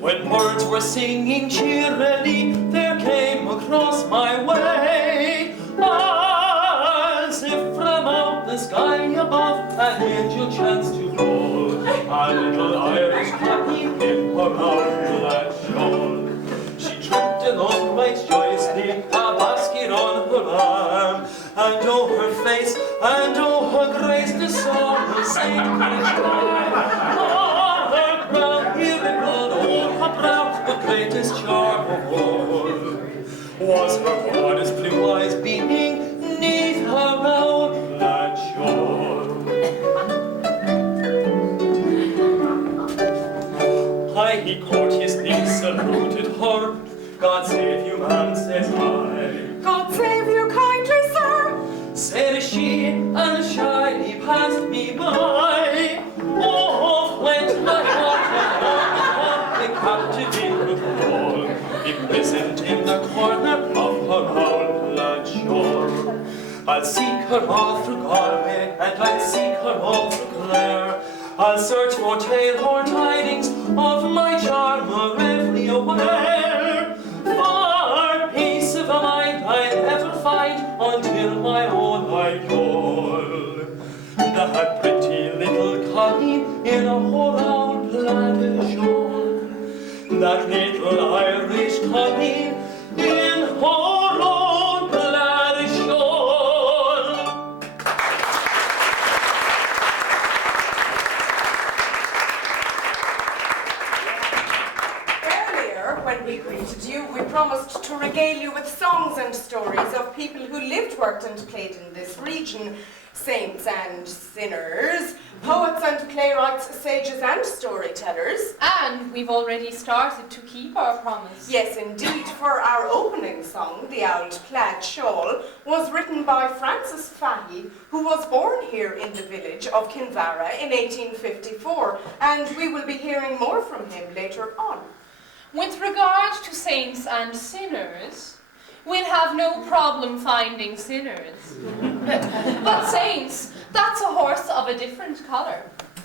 When birds were singing cheerily, there came across my way, as if from out the sky above, an angel chanced to fall. A little Irish cocky in her outlet shawl. She tripped along right joyously, a basket on her arm, and oh her face, and oh her grace, the song of Saint Christmas. Oh her brow, he rippled, oh her brow, the greatest charm of all was her goddess blue eyes beaming 'neath her outlet shawl. He courteously saluted her. God save you, ma'am, says I. God save you kindly, sir, said she, and shyly passed me by. Off went my heart upon the captivated wall, imprisoned in the corner of her outlet shawl. I'll seek her all through Galway, and I'll seek her all through Clare. I'll search for tale or tidings of my charmer everywhere. For peace of mind I'll never find until my own I call. That pretty little colleen in a whole plaid shawl. That little Irish colleen in her own plaid shawl. When we greeted you, we promised to regale you with songs and stories of people who lived, worked and played in this region. Saints and sinners, poets and playwrights, sages and storytellers. And we've already started to keep our promise. Yes, indeed, for our opening song, The Old Plaid Shawl, was written by Francis Fahey, who was born here in the village of Kinvara in 1854, and we will be hearing more from him later on. With regard to saints and sinners, we'll have no problem finding sinners. But saints, that's a horse of a different colour.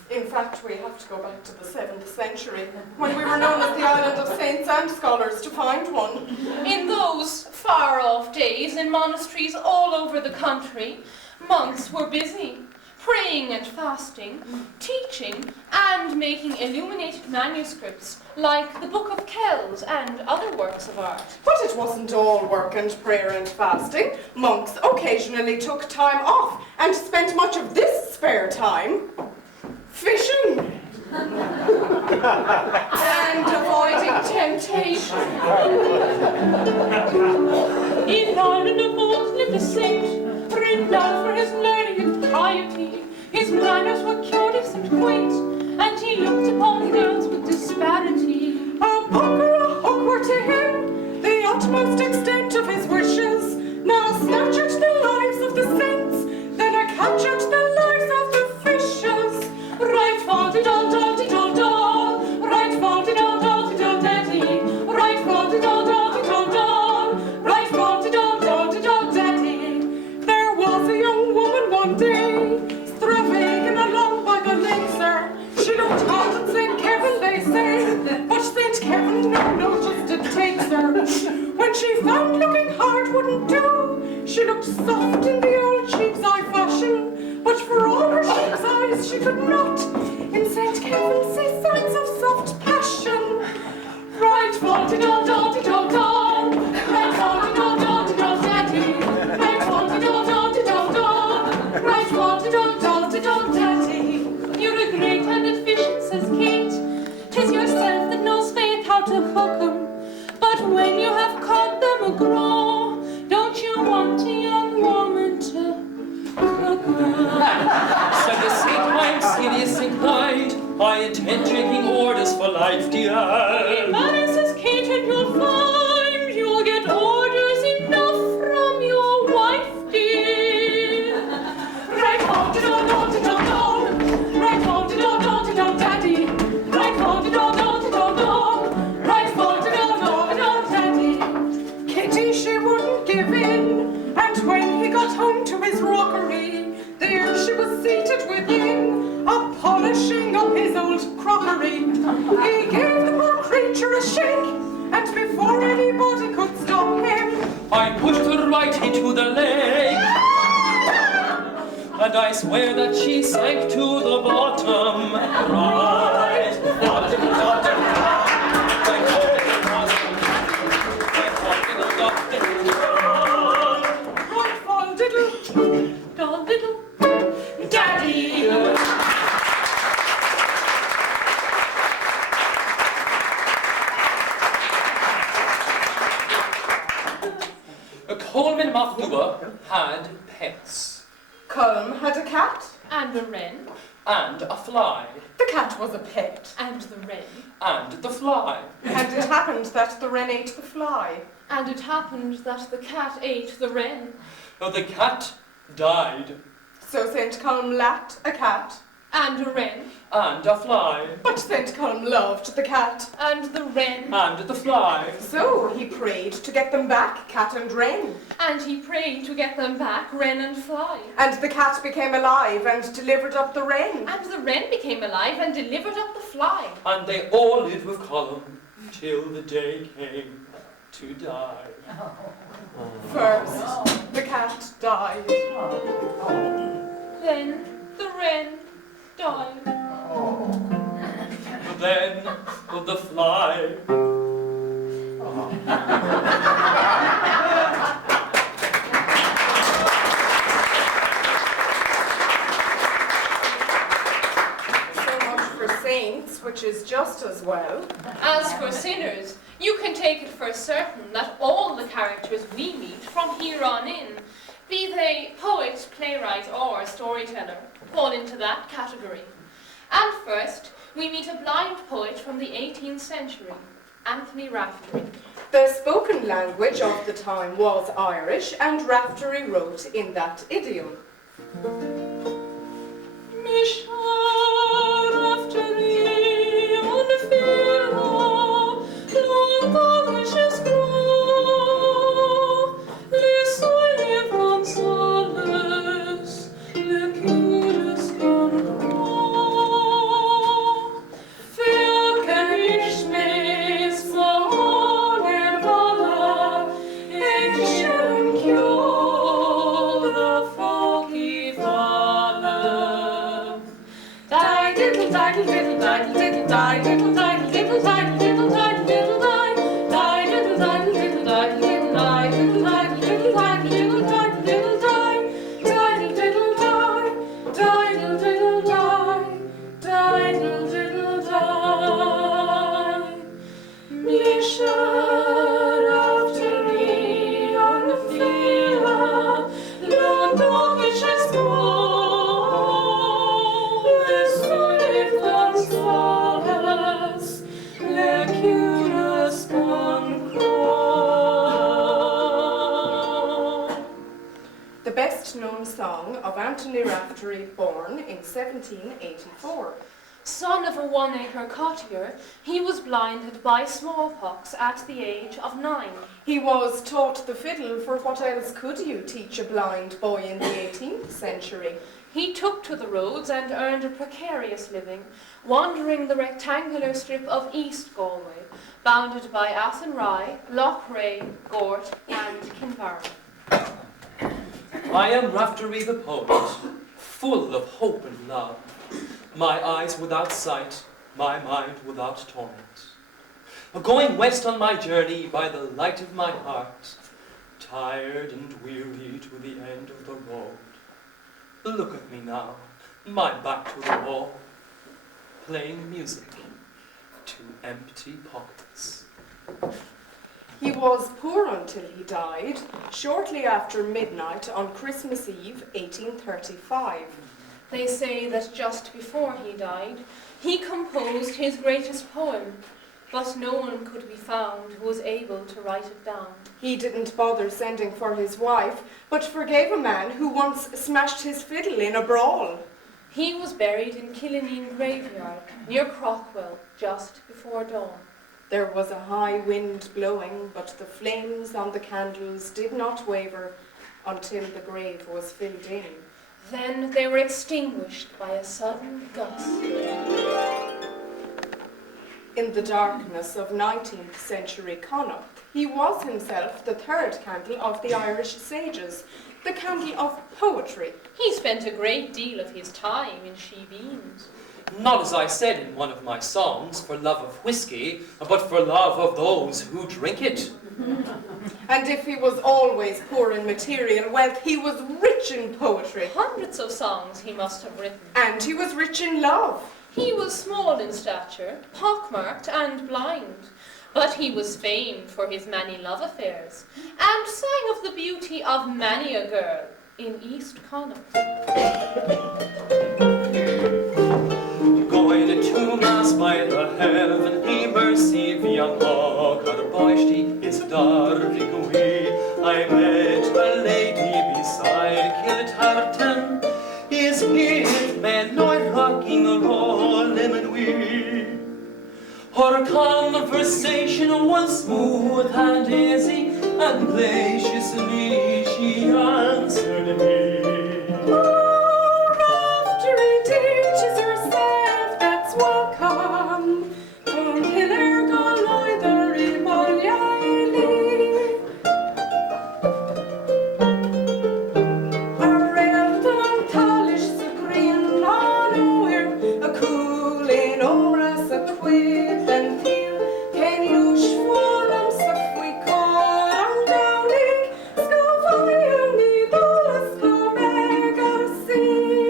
In fact, we have to go back to the 7th century, when we were known as the island of saints and scholars, to find one. In those far-off days, in monasteries all over the country, monks were busy, praying and fasting, teaching, and making illuminated manuscripts like the Book of Kells and other works of art. But it wasn't all work and prayer and fasting. Monks occasionally took time off and spent much of this spare time fishing and avoiding temptation. In Ireland of old lived a saint, renowned for his learning and piety. His manners were curious and quaint, and he looked upon girls with disparity. A book or a hook were to him the utmost extent of his wishes. Now snatch at the lives of the saints, then a catch at the lives of the fishes. Right fall-de-dol-dol-de-dol-dol, right fall-de-dol-dol-de-dol-daddy, right fall-de-dol-dol-de-dol-dol, right fall-de-dol-dol-de-dol-daddy. There was a young woman one day, stravaiging along by the lake, sir. She looked hard at St. Kevin, they say, but St. Kevin no notice it takes her. When she found looking hard wouldn't do, she looked soft in the old sheep's eye fashion, but for all her sheep's eyes she could not in St. Kevin see signs of soft passion. Right fall-de-dol-dol-de-dol-dol, right fall-de-dol-dol-de-dol-daddy, right fall-de-dol-dol-de-dol-dol, right fall-de-dol-dol-de-dol-daddy. You're a great hand at fishing, says Kate. 'Tis yourself that knows faith how to hook 'em. But when you have caught them a-grow, don't you want a young woman to cook 'em? Said the saint, I'm serious inclined. I intend taking orders for life, dear. In manner, says Kate, and you'll find you'll get orders enough from your wife, dear. Right fall-de-dol-dol-de-dol-dol, right fall-de-dol-dol-de-dol-daddy, right fall-de-dol-dol-de-dol-dol, right fall-de-dol-dol-de-dol-daddy. Kitty, she wouldn't give in, and when he got home to his rockery, there she was seated within, a polishing of his old crockery. He gave the poor creature her a shake, and before anybody could stop him, I pushed her right into the lake. And I swear that she sank to the bottom. Right. right fall diddle, Doll diddle, daddy. Coleman Machdouba had pets. Colm had a cat, and the wren, And a fly. the cat was a pet, and the wren, And the fly. and it happened that the wren ate the fly. and it happened that the cat ate the wren, Now the cat died. So St. Colm lacked a cat, and a wren, And a fly. but St. Colm loved the cat. and the wren, And the fly. So he prayed to get them back, cat and wren. and he prayed to get them back, wren and fly. And the cat became alive and delivered up the wren. And the wren became alive and delivered up the fly. And they all lived with Colum till the day came to die. First, the cat died. Then the wren died. Then the fly. So much for saints, which is just as well. As for sinners, you can take it for certain that all the characters we meet from here on in, be they poet, playwright, or storyteller, fall into that category. And first, we meet a blind poet from the 18th century, Anthony Raftery. The spoken language of the time was Irish, and Raftery wrote in that idiom. Song of Anthony Raftery, born in 1784. Son of a one-acre cottier, he was blinded by smallpox at the age of 9. He was taught the fiddle, for what else could you teach a blind boy in the 18th century? He took to the roads and earned a precarious living, wandering the rectangular strip of East Galway, bounded by Athenry, Loughrea, Gort and Kinvarra. I am Raftery the poet, full of hope and love, my eyes without sight, my mind without torment. Going west on my journey by the light of my heart, tired and weary to the end of the road. Look at me now, my back to the wall, playing music to empty pockets. He was poor until he died, shortly after midnight on Christmas Eve, 1835. They say that just before he died, he composed his greatest poem, but no one could be found who was able to write it down. He didn't bother sending for his wife, but forgave a man who once smashed his fiddle in a brawl. He was buried in Killineen graveyard, near Crockwell, just before dawn. There was a high wind blowing, but the flames on the candles did not waver until the grave was filled in. Then they were extinguished by a sudden gust. In the darkness of 19th century Connacht, he was himself the third candle of the Irish sages, the candle of poetry. He spent a great deal of his time in shebeens. Not, as I said in one of my songs, for love of whiskey, but for love of those who drink it. And if he was always poor in material wealth, he was rich in poetry. Hundreds of songs he must have written. And he was rich in love. He was small in stature, pockmarked and blind, but he was famed for his many love affairs, and sang of the beauty of many a girl in East Connacht. Going to mass by the heavenly mercy, young hog, her boysty is darving away. I met a lady beside Kiltartan, is hit men nor rocking a rollin' and wee. Her conversation was smooth and easy, and graciously she answered me. Oh, after he teaches herself, that's welcome. Don't kill her, go loither in my yaili. A real don't talish the green on nowhere, a cooling over us a quid and feel. Can you schwall am stuff we call on downing? Scovine me dollars come mega see.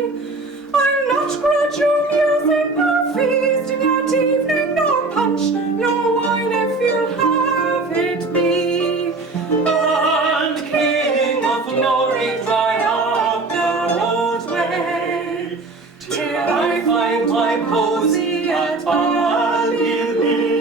I'll not grudge your music nor feasting at evening, nor punch, nor wine if you'll have it be. And King of Glory, dry up the roadway, till I find my posy at Ballylee.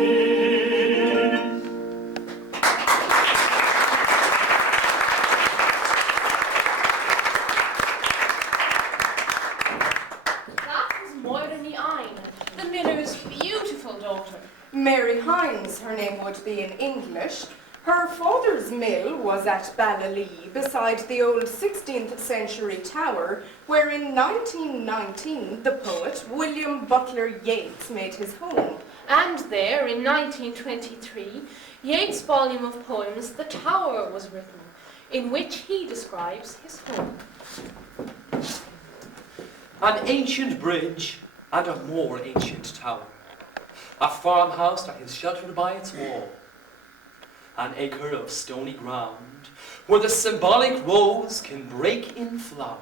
That was Moira ní Aine, the miller's beautiful daughter. Mary Hines, her name would be in English. Her father's mill was at Ballylee, beside the old 16th century tower, where in 1919 the poet William Butler Yeats made his home. And there, in 1923, Yeats' volume of poems, The Tower, was written, in which he describes his home. An ancient bridge and a more ancient tower. A farmhouse that is sheltered by its wall. An acre of stony ground where the symbolic rose can break in flower.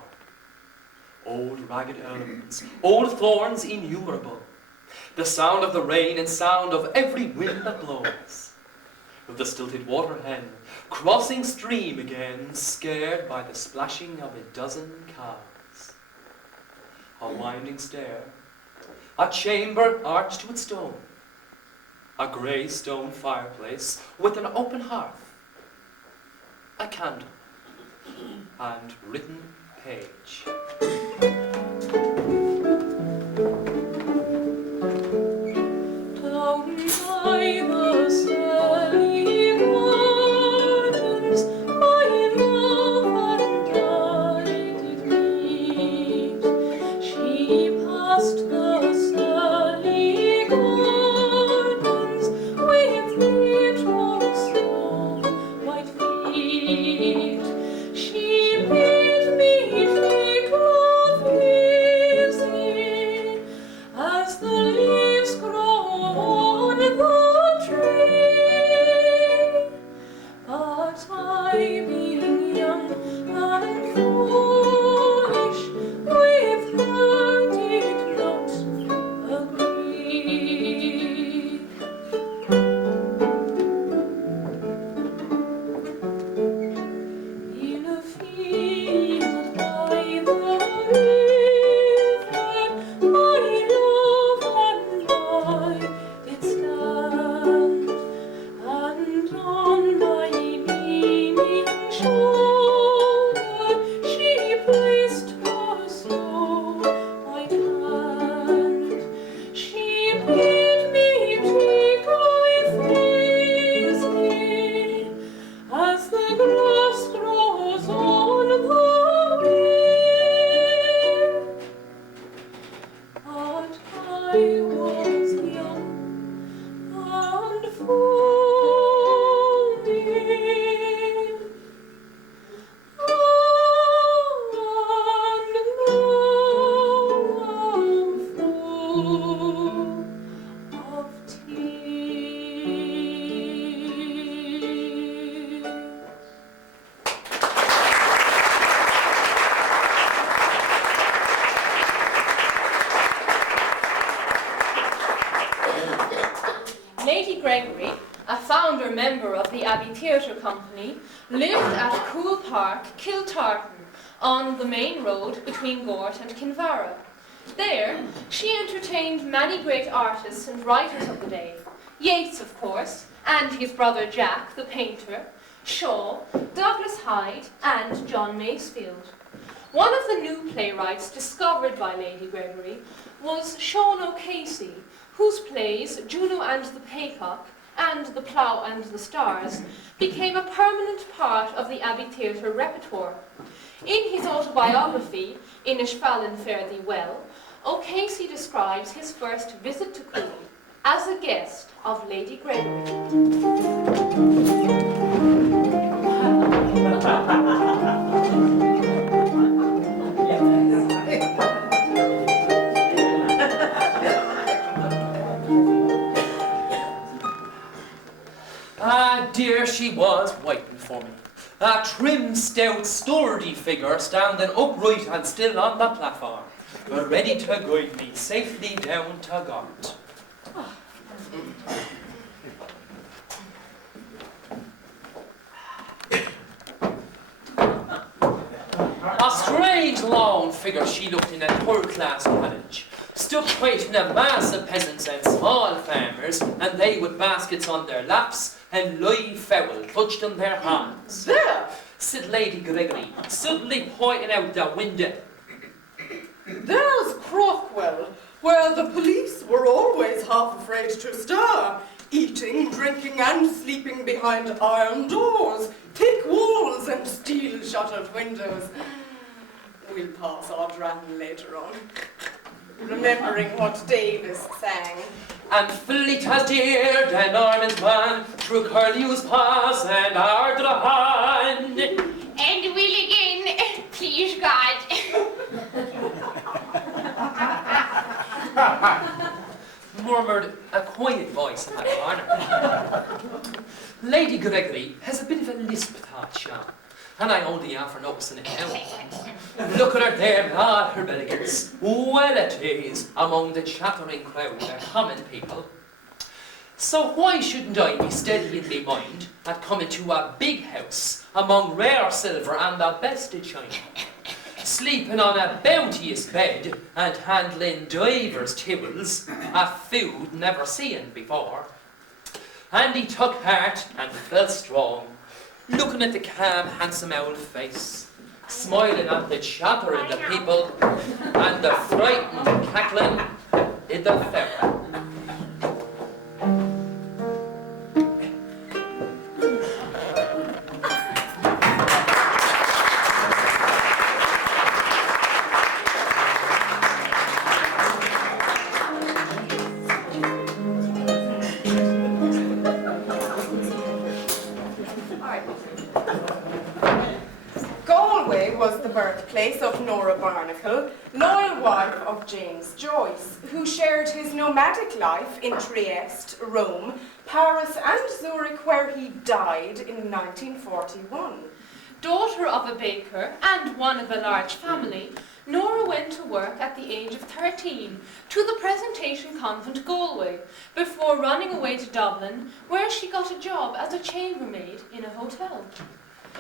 Old ragged elms, old thorns innumerable. The sound of the rain and sound of every wind that blows. With the stilted water hen crossing stream again, scared by the splashing of a dozen cows. A winding stair, a chamber arched with stone, a grey stone fireplace with an open hearth, a candle, and written page. Down by the Sally Gardens, my love and I did meet. She passed the Sally Gardens with little snow white feet. She bid me take love easy, as the leaves grow on the tree. But I, being young and foolish, with her did not founder member of the Abbey Theatre Company, lived at Cool Park, Kiltartan, on the main road between Gort and Kinvara. There, she entertained many great artists and writers of the day. Yeats, of course, and his brother Jack, the painter, Shaw, Douglas Hyde, and John Masefield. One of the new playwrights discovered by Lady Gregory was Sean O'Casey, whose plays Juno and the Paycock and The Plough and the Stars became a permanent part of the Abbey Theatre repertoire. In his autobiography, Inish Fallon Fare Thee Well, O'Casey describes his first visit to Cooley as a guest of Lady Gregory. Dear she was waiting for me. A trim, stout, sturdy figure standing upright and still on the platform, ready to guide me safely down to Gort. A strange, long figure she looked in a third-class carriage, stuck quite in a mass of peasants and small farmers, and they with baskets on their laps and live fowl clutched in their hands. There! Said Lady Gregory, suddenly pointing out the window. There's Crockwell, where the police were always half afraid to stir, eating, drinking, and sleeping behind iron doors, thick walls, and steel-shuttered windows. We'll pass our dram later on, remembering what Davis sang. And fleet has dear the Norman's man through Curlew's Pass and Ardrahan. And will again, please God. Murmured a quiet voice in that corner. Lady Gregory has a bit of a lisp, thought Sean, and I only offer noticing it now. Look at her there with all her elegance. Well it is, among the chattering crowd of common people. So why shouldn't I be steady in my mind at coming to a big house among rare silver and the best of china, sleeping on a bounteous bed and handling divers towels, a food never seen before? And he took heart and felt strong, looking at the calm, handsome old face, smiling at the chatter in the people, and the frightened cackling in the fair. Galway was the birthplace of Nora Barnacle, loyal wife of James Joyce, who shared his nomadic life in Trieste, Rome, Paris and Zurich, where he died in 1941. Daughter of a baker and one of a large family, Nora went to work at the age of 13 to the Presentation Convent, Galway, before running away to Dublin, where she got a job as a chambermaid in a hotel.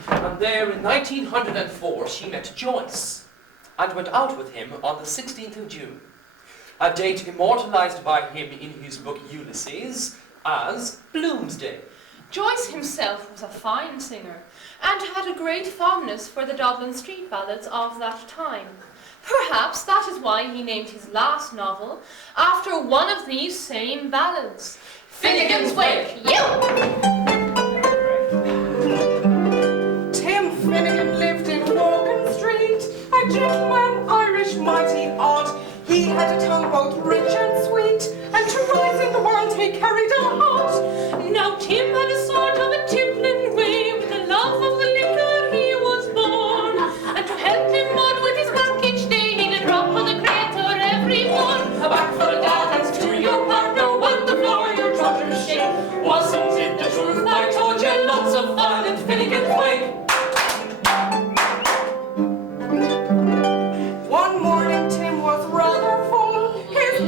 And there in 1904 she met Joyce and went out with him on the 16th of June, a date immortalised by him in his book Ulysses as Bloomsday. Joyce himself was a fine singer and had a great fondness for the Dublin street ballads of that time. Perhaps that is why he named his last novel after one of these same ballads. Finnegan's Wake, Tim Finnegan lived in Morgan Street, a gentleman, Irish, mighty odd. He had a tongue both rich and sweet, and to rise in the world he carried a heart. Now Tim had a sort of a tippling way, with the love of the liquor he was born, and to help him on with his work each day, he'd a drop of the creator every morn. A back for a dance to your partner, when the floor your trotters shake. Wasn't it the truth I told you? Lots of fun in Finnegan's Wake. One morning Tim was rather full, his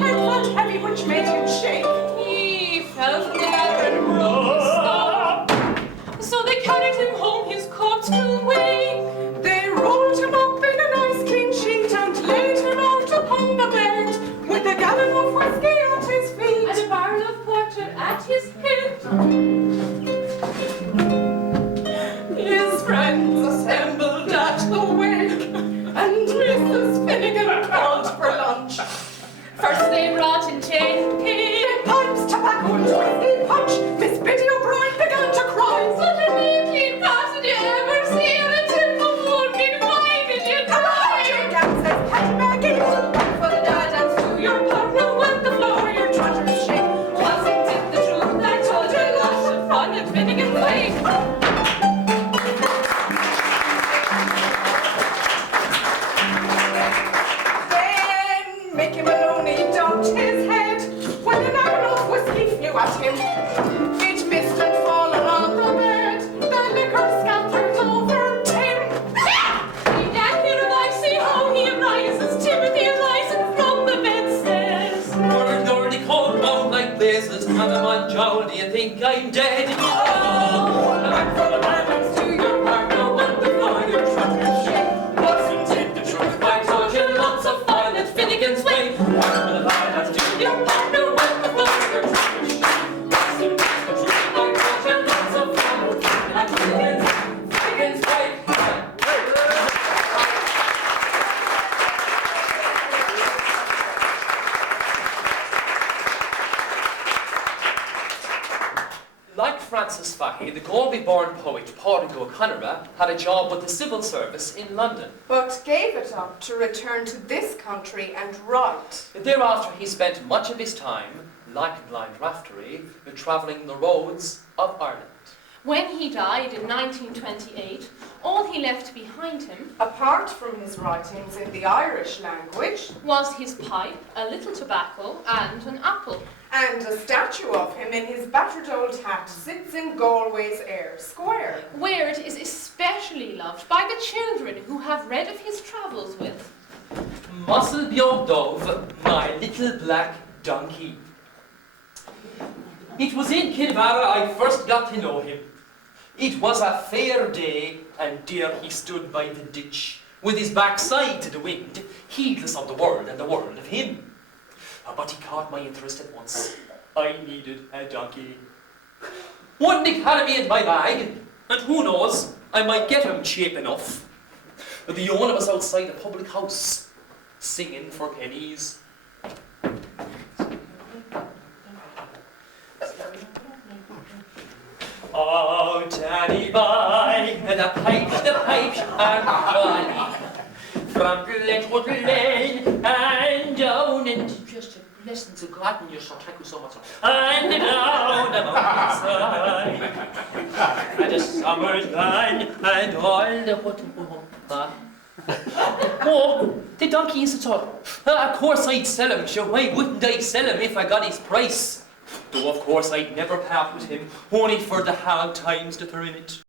I'm on Jowl, do you think I'm dead? Oh, back from the madlands to your park, no wonder for your trumpet shake. Wasn't it the truth? I told you lots of fun at Finnegan's Way. From the madlands to your park, no wonder for your trumpet shake. Wasn't it the truth? I told you lots of fun at Finnegan's Way. Like Francis Fahey, the Galway-born poet Pádraig O'Conor had a job with the civil service in London. But gave it up to return to this country and write. Thereafter he spent much of his time, like blind Raftery, travelling the roads of Ireland. When he died in 1928, all he left behind him Apart from his writings in the Irish language, was his pipe, a little tobacco, and an apple. and a statue of him in his battered old hat sits in Galway's Eyre Square. Where it is especially loved by the children who have read of his travels with Muscle Beog Dove, my little black donkey. It was in Kinvara I first got to know him. It was a fair day, and there he stood by the ditch, with his backside to the wind, heedless of the world and the world of him. But he caught my interest at once. I needed a donkey. One Nick had me in my bag, and who knows, I might get him cheap enough. The owner was outside a public house, singing for pennies. Oh, Danny boy, the pipes are jolly. From Glenwood Lane and down into just a blessing to God and your son, thank you so much. And down the mountainside, and the summer's gone, and all the Oh, the donkey is at all. Of course I'd sell him, sure, why wouldn't I sell him if I got his price? Though of course I'd never part with him, only for the hard times that are in it.